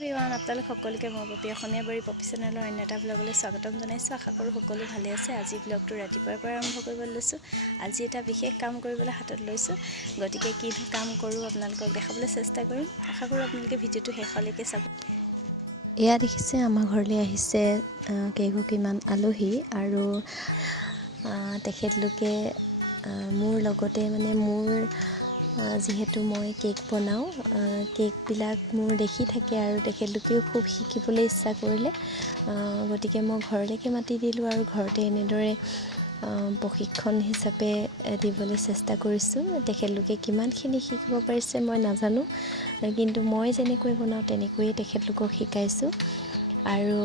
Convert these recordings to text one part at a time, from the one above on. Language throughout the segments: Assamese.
এভৰিৱান আপোনালোক সকলোকে মই পপি অসমীয়া বাৰী পপি চেনেলৰ অন্য এটা ব্লগলৈ স্বাগতম জনাইছোঁ। আশা কৰোঁ সকলো ভালে আছে। আজি ব্লগটো ৰাতিপুৱাৰ পৰা আৰম্ভ কৰিবলৈ লৈছোঁ। আজি এটা বিশেষ কাম কৰিবলৈ হাতত লৈছোঁ, গতিকে কি কাম কৰোঁ আপোনালোকক দেখাবলৈ চেষ্টা কৰিম। আশা কৰোঁ আপোনালোকে ভিডিঅ'টো শেষলৈকে চাব। এয়া দেখিছে আমাৰ ঘৰলৈ আহিছে কেইগৰাকীমান আলহী আৰু তেখেতলোকে মোৰ লগতে মোৰ যিহেতু মই কেক বনাওঁ, কেকবিলাক মোৰ দেখি থাকে আৰু তেখেতলোকেও খুব শিকিবলৈ ইচ্ছা কৰিলে, গতিকে মই ঘৰলৈকে মাতি দিলোঁ আৰু ঘৰতে এনেদৰে প্ৰশিক্ষণ হিচাপে দিবলৈ চেষ্টা কৰিছোঁ। তেখেতলোকে কিমানখিনি শিকিব পাৰিছে মই নাজানো, কিন্তু মই যেনেকৈ বনাওঁ তেনেকৈয়ে তেখেতলোকক শিকাইছোঁ। আৰু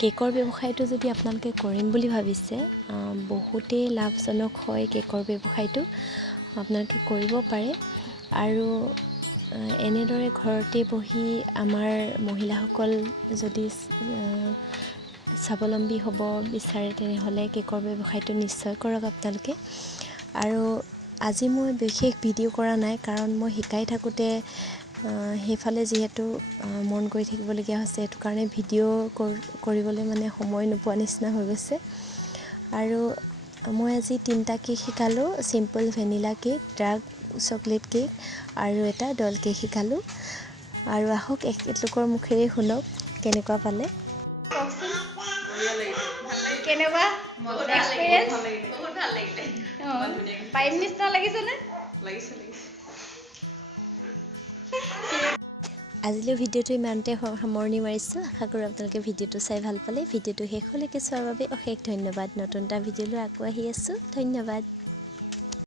কেকৰ ব্যৱসায়টো যদি আপোনালোকে কৰিম বুলি ভাবিছে, বহুতেই লাভজনক হয়। কেকৰ ব্যৱসায়টো আপোনালোকে কৰিব পাৰে আৰু এনেদৰে ঘৰতে বহি আমাৰ মহিলাসকল যদি স্বাৱলম্বী হ'ব বিচাৰে তেনেহ'লে কেকৰ ব্যৱসায়টো নিশ্চয় কৰক আপোনালোকে। আৰু আজি মই বিশেষ ভিডিঅ' কৰা নাই, কাৰণ মই শিকাই থাকোঁতে সেইফালে যিহেতু মন কৰি থাকিবলগীয়া হৈছে, সেইটো কাৰণে ভিডিঅ' কৰিবলৈ সময় নোপোৱা নিচিনা হৈ গৈছে। আৰু মই আজি 3টা কেক শিকালোঁ, simple vanilla cake, dark chocolate cake আৰু এটা ডল কেক শিকালোঁ। আৰু আহক এখেতলোকৰ মুখেৰে শুনক কেনেকুৱা পালে। কেনেকুৱা এক্সপিৰিয়েঞ্চ? বহুত ভাল লাগিলে। পাৰিম নিচিনা লাগিছেনে? লাগিছে। আজিলৈ ভিডিঅ'টো ইমানতে সামৰণি মাৰিছোঁ। আশা কৰোঁ আপোনালোকে ভিডিঅ'টো চাই ভাল পালে। ভিডিঅ'টো শেষলৈকে চোৱাৰ বাবে অশেষ ধন্যবাদ। নতুন এটা ভিডিঅ'লৈ আকৌ আহি আছোঁ। ধন্যবাদ।